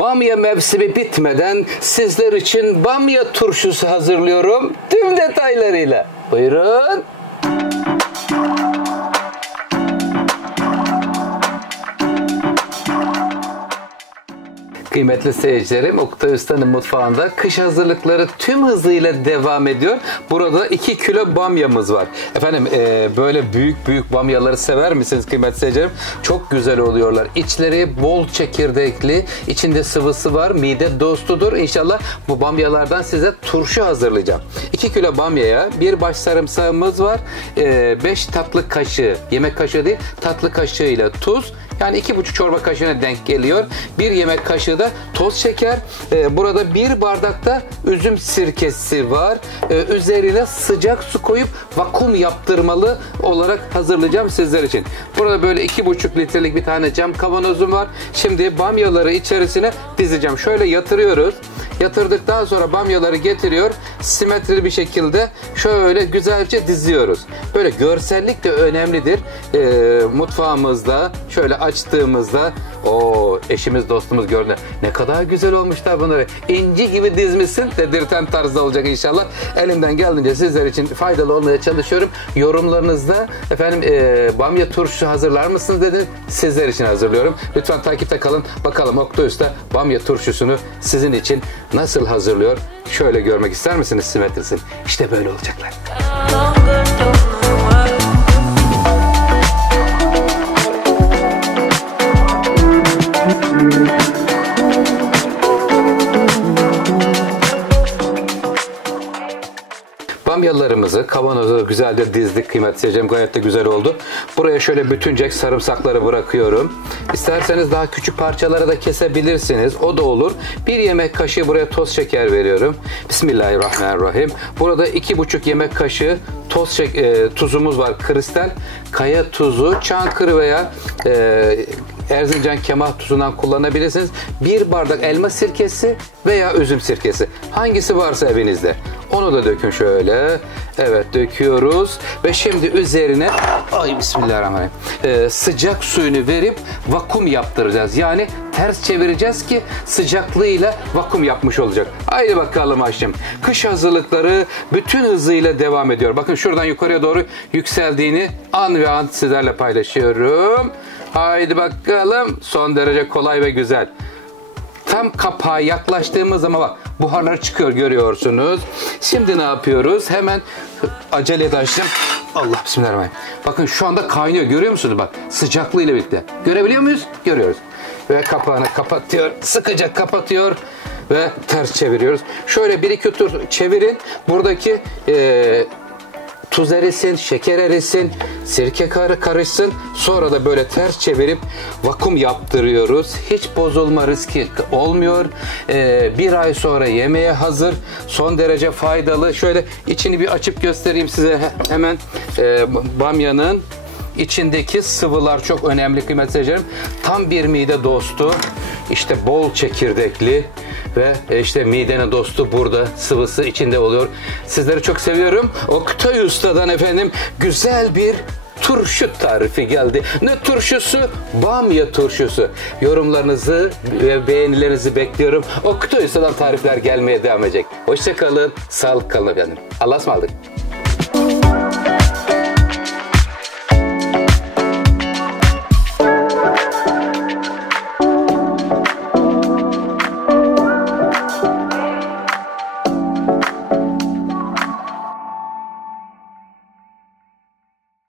Bamya mevsimi bitmeden sizler için bamya turşusu hazırlıyorum tüm detaylarıyla. Buyurun. Kıymetli seyircilerim, Oktay Usta'nın mutfağında kış hazırlıkları tüm hızıyla devam ediyor. Burada 2 kilo bamyamız var. Efendim böyle büyük bamyaları sever misiniz kıymetli seyircilerim? Çok güzel oluyorlar. İçleri bol çekirdekli, içinde sıvısı var, mide dostudur. İnşallah bu bamyalardan size turşu hazırlayacağım. 2 kilo bamyaya bir baş sarımsağımız var. 5 tatlı kaşığı, yemek kaşığı değil, tatlı kaşığıyla tuz. Yani 2,5 çorba kaşığına denk geliyor. 1 yemek kaşığı da toz şeker. Burada 1 bardakta üzüm sirkesi var. Üzerine sıcak su koyup vakum yaptırmalı olarak hazırlayacağım sizler için. Burada böyle 2,5 litrelik bir tane cam kavanozum var. Şimdi bamyaları içerisine dizeceğim. Şöyle yatırıyoruz. Yatırdıktan sonra bamyaları getiriyor. Simetrili bir şekilde şöyle güzelce diziyoruz. Böyle görsellik de önemlidir. Mutfağımızda şöyle açtığımızda eşimiz dostumuz gördü. Ne kadar güzel olmuşlar bunları. İnci gibi dizmişsin dedirten tarzda olacak inşallah. Elimden geldiğince sizler için faydalı olmaya çalışıyorum. Yorumlarınızda efendim bamya turşusu hazırlar mısınız dedi. Sizler için hazırlıyorum. Lütfen takipte kalın. Bakalım Oktay Usta bamya turşusunu sizin için nasıl hazırlıyor? Şöyle görmek ister misiniz simetrisini? İşte böyle olacaklar. Bamyalarımızı kavanoza güzelce dizdik kıymetli seyircilerim. Gayet de güzel oldu. Buraya şöyle bütüncek sarımsakları bırakıyorum. İsterseniz daha küçük parçalara da kesebilirsiniz. O da olur. 1 yemek kaşığı buraya toz şeker veriyorum. Bismillahirrahmanirrahim. Burada 2,5 yemek kaşığı tuzumuz var. Kristal kaya tuzu, Çankırı veya Erzincan kemah tuzundan kullanabilirsiniz. 1 bardak elma sirkesi veya üzüm sirkesi. Hangisi varsa evinizde. Onu da dökün şöyle. Evet, döküyoruz. Ve şimdi üzerine bismillahirrahmanirrahim. Sıcak suyunu verip vakum yaptıracağız. Yani ters çevireceğiz ki sıcaklığıyla vakum yapmış olacak. Haydi bakalım Haşim. Kış hazırlıkları bütün hızıyla devam ediyor. Bakın şuradan yukarıya doğru yükseldiğini an ve an sizlerle paylaşıyorum. Haydi bakalım. Son derece kolay ve güzel. Tam kapağa yaklaştığımız zaman bak buharlar çıkıyor görüyorsunuz. Şimdi ne yapıyoruz? Hemen acele açtım. Allah bismillahirrahmanirrahim. Bakın şu anda kaynıyor görüyor musunuz? Bak sıcaklığıyla birlikte. Görebiliyor muyuz? Görüyoruz. Ve kapağını kapatıyor. Sıkıca kapatıyor. Ve ters çeviriyoruz. Şöyle 1-2 tur çevirin. Buradaki tuz erisin, şeker erisin, sirke karışsın. Sonra da böyle ters çevirip vakum yaptırıyoruz. Hiç bozulma riski olmuyor. 1 ay sonra yemeğe hazır. Son derece faydalı. Şöyle içini bir açıp göstereyim size hemen. Bamyanın içindeki sıvılar çok önemli kıymetli seyircilerim. Tam bir mide dostu. İşte bol çekirdekli ve işte midenin dostu burada sıvısı içinde oluyor. Sizleri çok seviyorum. Oktay Usta'dan efendim güzel bir turşu tarifi geldi. Ne turşusu? Bamya turşusu. Yorumlarınızı ve beğenilerinizi bekliyorum. Oktay Usta'dan tarifler gelmeye devam edecek. Hoşça kalın, sağlıklı kalın efendim. Allah'a ısmarladık.